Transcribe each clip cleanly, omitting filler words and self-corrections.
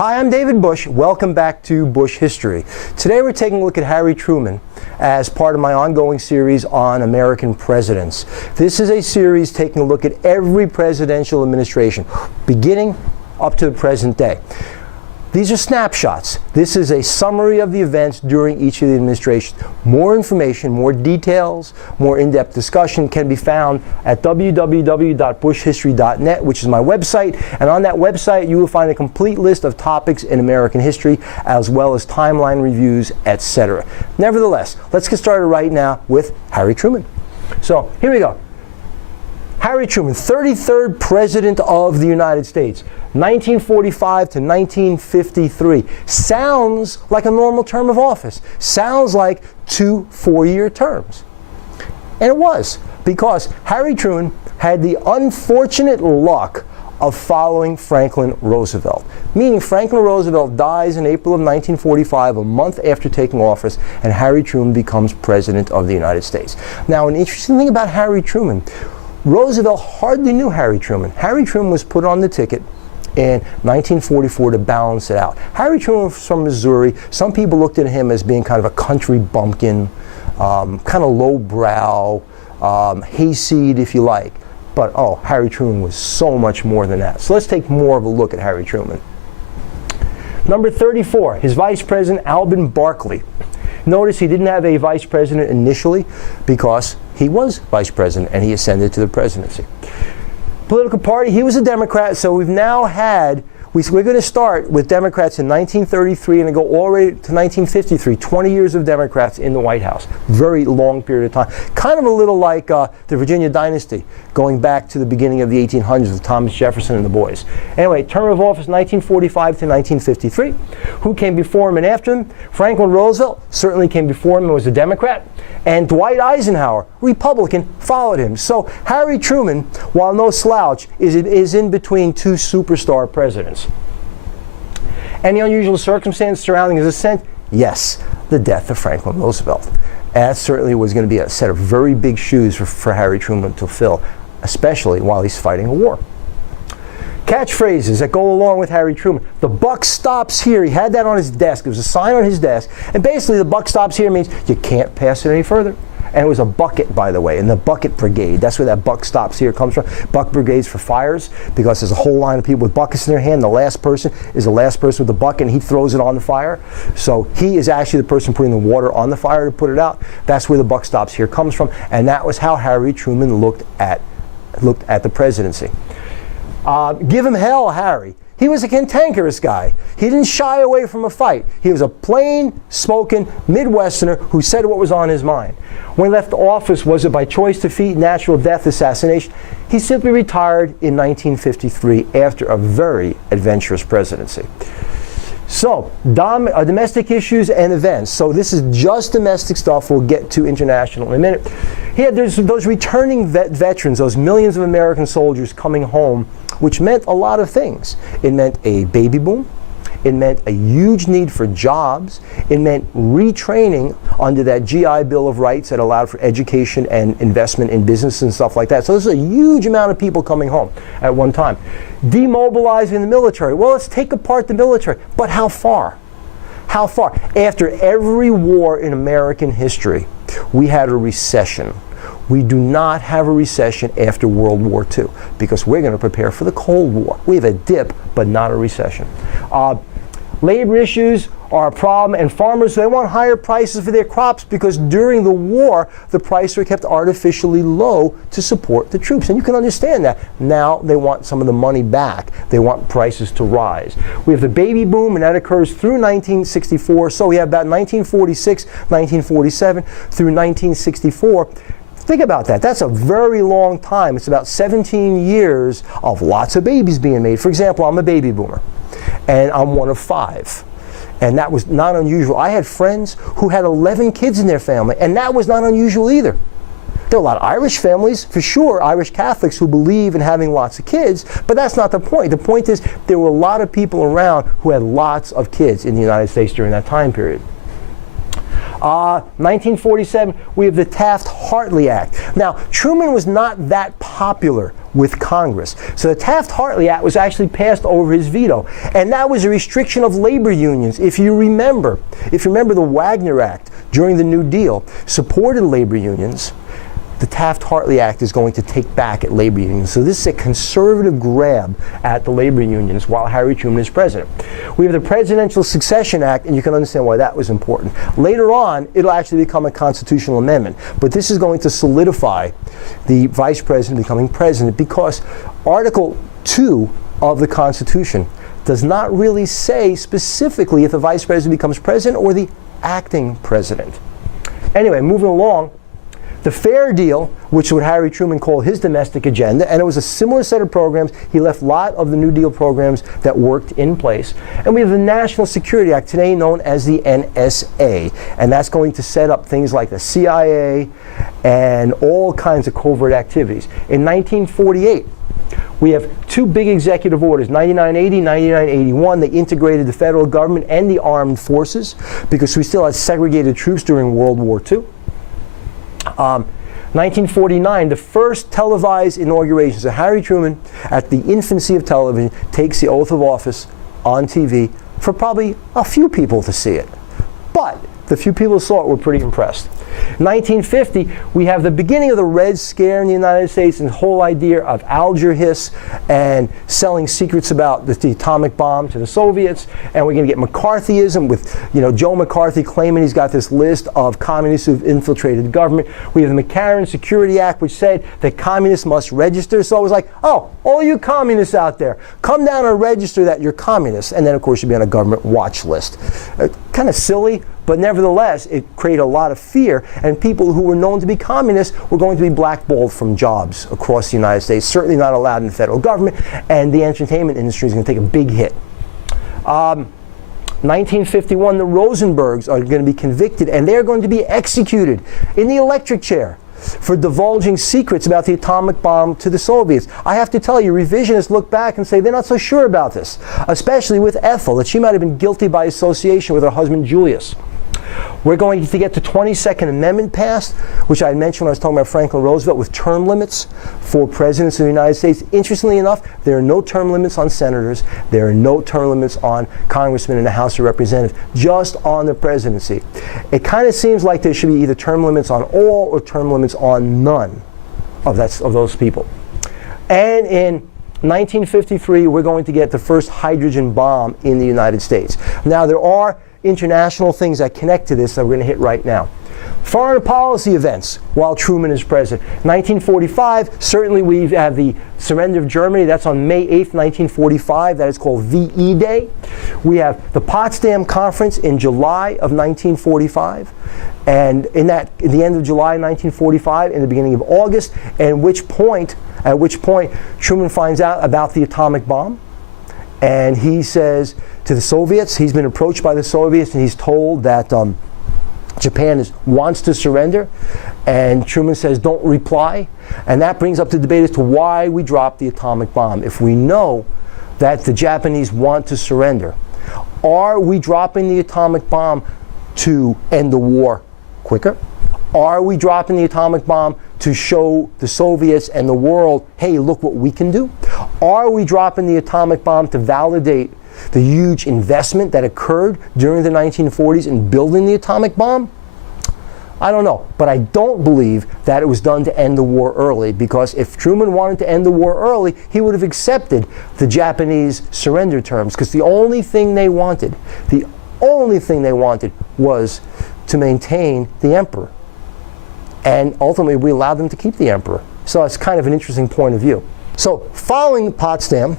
Hi, I'm David Busch. Welcome back to Busch History. Today we're taking a look at Harry Truman as part of my ongoing series on American presidents. This is a series taking a look at every presidential administration, beginning up to the present day. These are snapshots. This is a summary of the events during each of the administrations. More information, more details, more in-depth discussion can be found at www.buschhistory.net, which is my website. And on that website, you will find a complete list of topics in American history, as well as timeline reviews, etc. Nevertheless, let's get started right now with Harry Truman. So here we go. Harry Truman, 33rd President of the United States, 1945 to 1953. Sounds like a normal term of office. Sounds like 2 4-year terms. And it was, because Harry Truman had the unfortunate luck of following Franklin Roosevelt. Meaning Franklin Roosevelt dies in April of 1945, a month after taking office, and Harry Truman becomes President of the United States. Now, an interesting thing about Harry Truman, Roosevelt hardly knew Harry Truman. Harry Truman was put on the ticket in 1944 to balance it out. Harry Truman was from Missouri. Some people looked at him as being kind of a country bumpkin, kind of lowbrow, hayseed if you like. But Harry Truman was so much more than that. So let's take more of a look at Harry Truman. Number 34, his Vice President, Alben Barkley. Notice he didn't have a vice president initially because he was vice president and he ascended to the presidency. Political party, he was a Democrat, so we've now had, we're going to start with Democrats in 1933 and go all the way to 1953, 20 years of Democrats in the White House. Very long period of time. Kind of a little like the Virginia dynasty, going back to the beginning of the 1800s with Thomas Jefferson and the boys. Anyway, term of office 1945 to 1953. Who came before him and after him? Franklin Roosevelt certainly came before him and was a Democrat. And Dwight Eisenhower, Republican, followed him. So Harry Truman, while no slouch, is in between two superstar presidents. Any unusual circumstance surrounding his ascent? Yes, the death of Franklin Roosevelt. And that certainly was going to be a set of very big shoes for Harry Truman to fill, especially while he's fighting a war. Catchphrases that go along with Harry Truman. The buck stops here. He had that on his desk. It was a sign on his desk. And basically, the buck stops here means you can't pass it any further. And it was a bucket, by the way, in the bucket brigade. That's where that buck stops here comes from. Buck brigades for fires, because there's a whole line of people with buckets in their hand. The last person is the last person with the bucket, and he throws it on the fire. So he is actually the person putting the water on the fire to put it out. That's where the buck stops here comes from. And that was how Harry Truman looked at the presidency. Give him hell, Harry. He was a cantankerous guy. He didn't shy away from a fight. He was a plain-spoken Midwesterner who said what was on his mind. When he left office, was it by choice, defeat, natural death, assassination? He simply retired in 1953 after a very adventurous presidency. So, domestic issues and events. So this is just domestic stuff. We'll get to international in a minute. There's those returning veterans, those millions of American soldiers coming home, which meant a lot of things. It meant a baby boom. It meant a huge need for jobs. It meant retraining under that GI Bill of Rights that allowed for education and investment in business and stuff like that. So this is a huge amount of people coming home at one time. Demobilizing the military. Well, let's take apart the military. But how far? How far? After every war in American history, we had a recession. We do not have a recession after World War II because we're going to prepare for the Cold War. We have a dip, but not a recession. Labor issues are a problem, and farmers, they want higher prices for their crops because during the war, the prices were kept artificially low to support the troops. And you can understand that. Now they want some of the money back. They want prices to rise. We have the baby boom, and that occurs through 1964. So we have about 1946, 1947 through 1964. Think about that. That's a very long time. It's about 17 years of lots of babies being made. For example, I'm a baby boomer, and I'm one of 5. And that was not unusual. I had friends who had 11 kids in their family, and that was not unusual either. There are a lot of Irish families, for sure, Irish Catholics who believe in having lots of kids, but that's not the point. The point is there were a lot of people around who had lots of kids in the United States during that time period. 1947, we have the Taft-Hartley Act. Now, Truman was not that popular with Congress. So the Taft-Hartley Act was actually passed over his veto. And that was a restriction of labor unions. If you remember the Wagner Act during the New Deal supported labor unions, the Taft-Hartley Act is going to take back at labor unions. So this is a conservative grab at the labor unions while Harry Truman is president. We have the Presidential Succession Act, and you can understand why that was important. Later on, it'll actually become a constitutional amendment. But this is going to solidify the vice president becoming president, because Article 2 of the Constitution does not really say specifically if the vice president becomes president or the acting president. Anyway, moving along, the Fair Deal, which is what Harry Truman called his domestic agenda, and it was a similar set of programs. He left a lot of the New Deal programs that worked in place. And we have the National Security Act, today known as the NSA, and that's going to set up things like the CIA and all kinds of covert activities. In 1948, we have two big executive orders, 9980, 9981. They integrated the federal government and the armed forces because we still had segregated troops during World War II. 1949, the first televised inauguration. So Harry Truman, at the infancy of television, takes the oath of office on TV for probably a few people to see it. But the few people who saw it were pretty impressed. 1950, we have the beginning of the Red Scare in the United States and the whole idea of Alger Hiss and selling secrets about the atomic bomb to the Soviets. And we're going to get McCarthyism with, Joe McCarthy claiming he's got this list of communists who've infiltrated the government. We have the McCarran Security Act, which said that communists must register. So it was like, oh, all you communists out there, come down and register that you're communists. And then, of course, you'd be on a government watch list. Kind of silly. But nevertheless, it created a lot of fear, and people who were known to be communists were going to be blackballed from jobs across the United States, certainly not allowed in the federal government, and the entertainment industry is going to take a big hit. 1951, the Rosenbergs are going to be convicted, and they're going to be executed in the electric chair for divulging secrets about the atomic bomb to the Soviets. I have to tell you, revisionists look back and say they're not so sure about this, especially with Ethel, that she might have been guilty by association with her husband Julius. We're going to get the 22nd Amendment passed, which I mentioned when I was talking about Franklin Roosevelt, with term limits for presidents of the United States. Interestingly enough, there are no term limits on senators. There are no term limits on congressmen in the House of Representatives, just on the presidency. It kind of seems like there should be either term limits on all or term limits on none of those people. And in 1953, we're going to get the first hydrogen bomb in the United States. Now, there are international things that connect to this that we're going to hit right now. Foreign policy events while Truman is president. 1945, certainly we have the surrender of Germany. That's on May 8th, 1945. That is called VE Day. We have the Potsdam Conference in July of 1945. And in the end of July 1945, in the beginning of August, at which point Truman finds out about the atomic bomb. And he says to the Soviets, he's been approached by the Soviets, and he's told that Japan wants to surrender. And Truman says, don't reply. And that brings up the debate as to why we dropped the atomic bomb. If we know that the Japanese want to surrender, are we dropping the atomic bomb to end the war quicker? Are we dropping the atomic bomb to show the Soviets and the world, hey, look what we can do? Are we dropping the atomic bomb to validate the huge investment that occurred during the 1940s in building the atomic bomb? I don't know, but I don't believe that it was done to end the war early, because if Truman wanted to end the war early, he would have accepted the Japanese surrender terms, because the only thing they wanted was to maintain the emperor. And ultimately, we allowed them to keep the emperor. So it's kind of an interesting point of view. So following Potsdam,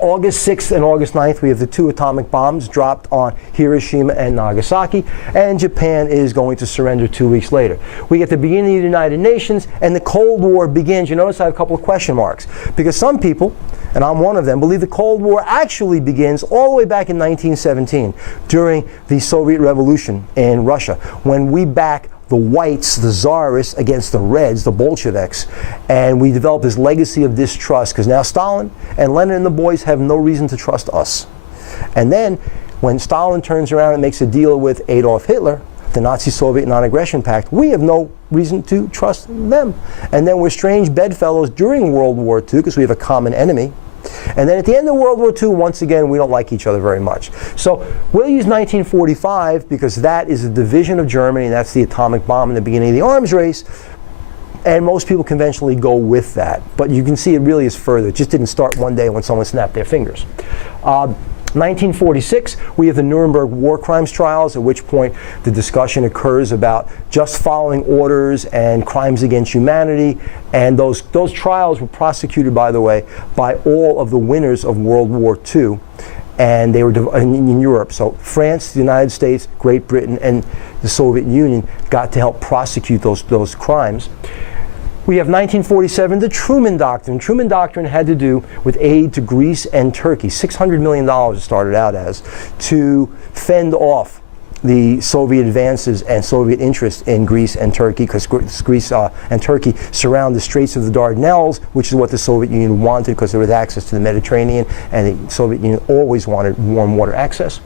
August 6th and August 9th, we have the two atomic bombs dropped on Hiroshima and Nagasaki, and Japan is going to surrender 2 weeks later. We get the beginning of the United Nations, and the Cold War begins. You notice I have a couple of question marks, because some people, and I'm one of them, believe the Cold War actually begins all the way back in 1917, during the Soviet Revolution in Russia, when we back the whites, the czarists, against the reds, the Bolsheviks, and we developed this legacy of distrust, because now Stalin and Lenin and the boys have no reason to trust us. And then when Stalin turns around and makes a deal with Adolf Hitler, the Nazi-Soviet Non-Aggression Pact, we have no reason to trust them. And then we're strange bedfellows during World War II because we have a common enemy. And then at the end of World War II, once again, we don't like each other very much. So we'll use 1945 because that is a division of Germany, and that's the atomic bomb in the beginning of the arms race. And most people conventionally go with that. But you can see it really is further. It just didn't start one day when someone snapped their fingers. 1946, we have the Nuremberg war crimes trials, at which point the discussion occurs about just following orders and crimes against humanity. And those trials were prosecuted, by the way, by all of the winners of World War II. And they were in Europe. So France, the United States, Great Britain, and the Soviet Union got to help prosecute those crimes. We have 1947, the Truman Doctrine. Truman Doctrine had to do with aid to Greece and Turkey. $600 million it started out as, to fend off the Soviet advances and Soviet interest in Greece and Turkey, because Greece and Turkey surround the Straits of the Dardanelles, which is what the Soviet Union wanted because there was access to the Mediterranean, and the Soviet Union always wanted warm water access.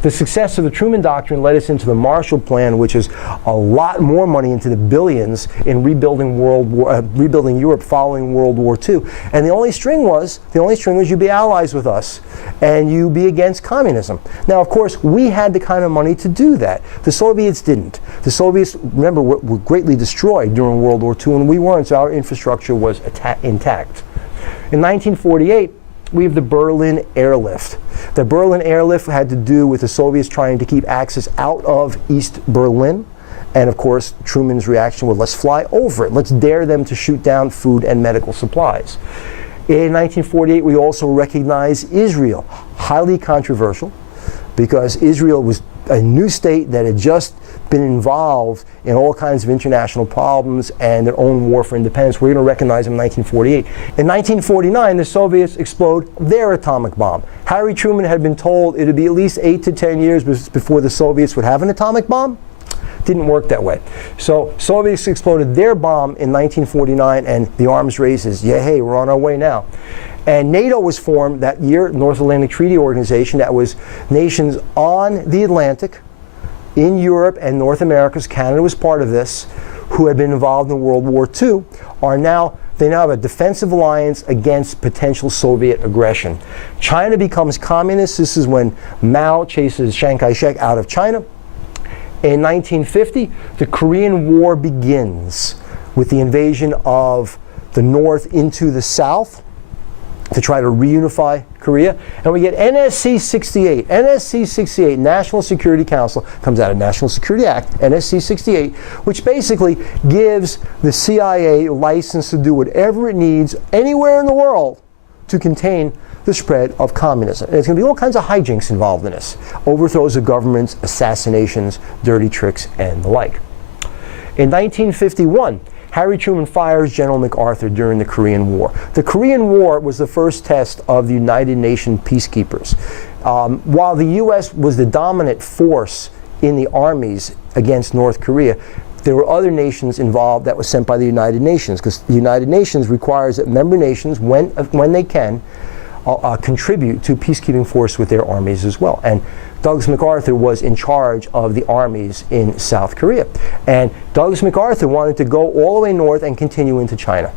The success of the Truman Doctrine led us into the Marshall Plan, which is a lot more money, into the billions, in rebuilding Europe following World War II. And the only string was you be allies with us and you be against communism. Now, of course, we had the kind of money to do that. The Soviets didn't. The Soviets, remember, were greatly destroyed during World War II, and we weren't, so our infrastructure was intact. In 1948, we have the Berlin airlift. The Berlin airlift had to do with the Soviets trying to keep access out of East Berlin. And of course, Truman's reaction was, let's fly over it. Let's dare them to shoot down food and medical supplies. In 1948, we also recognize Israel. Highly controversial, because Israel was a new state that had just been involved in all kinds of international problems and their own war for independence. We're going to recognize them in 1948. In 1949, the Soviets explode their atomic bomb. Harry Truman had been told it would be at least 8 to 10 years before the Soviets would have an atomic bomb. Didn't work that way. So Soviets exploded their bomb in 1949, and the arms race is, yeah, hey, we're on our way now. And NATO was formed that year, North Atlantic Treaty Organization, that was nations on the Atlantic, in Europe and North America, Canada was part of this, who had been involved in World War II, they now have a defensive alliance against potential Soviet aggression. China becomes communist. This is when Mao chases Chiang Kai-shek out of China. In 1950, the Korean War begins with the invasion of the North into the South to try to reunify Korea. And we get NSC 68. NSC 68, National Security Council, comes out of National Security Act, NSC 68, which basically gives the CIA license to do whatever it needs anywhere in the world to contain the spread of communism. And there's going to be all kinds of hijinks involved in this. Overthrows of governments, assassinations, dirty tricks, and the like. In 1951, Harry Truman fires General MacArthur during the Korean War. The Korean War was the first test of the United Nations peacekeepers. While the U.S. was the dominant force in the armies against North Korea, there were other nations involved that were sent by the United Nations, because the United Nations requires that member nations, when they can, contribute to peacekeeping force with their armies as well. And Douglas MacArthur was in charge of the armies in South Korea. And Douglas MacArthur wanted to go all the way north and continue into China.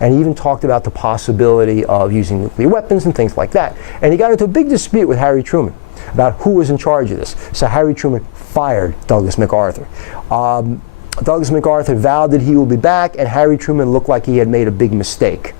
And he even talked about the possibility of using nuclear weapons and things like that. And he got into a big dispute with Harry Truman about who was in charge of this. So Harry Truman fired Douglas MacArthur. Douglas MacArthur vowed that he would be back, and Harry Truman looked like he had made a big mistake.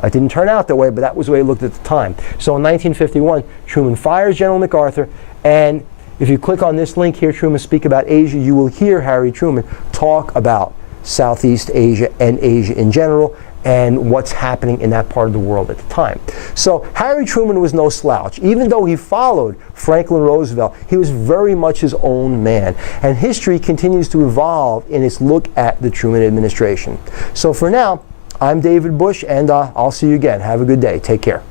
It didn't turn out that way, but that was the way it looked at the time. So in 1951, Truman fires General MacArthur, and if you click on this link here, Truman Speak About Asia, you will hear Harry Truman talk about Southeast Asia and Asia in general, and what's happening in that part of the world at the time. So Harry Truman was no slouch. Even though he followed Franklin Roosevelt, he was very much his own man. And history continues to evolve in its look at the Truman administration. So for now, I'm David Busch, and I'll see you again. Have a good day. Take care.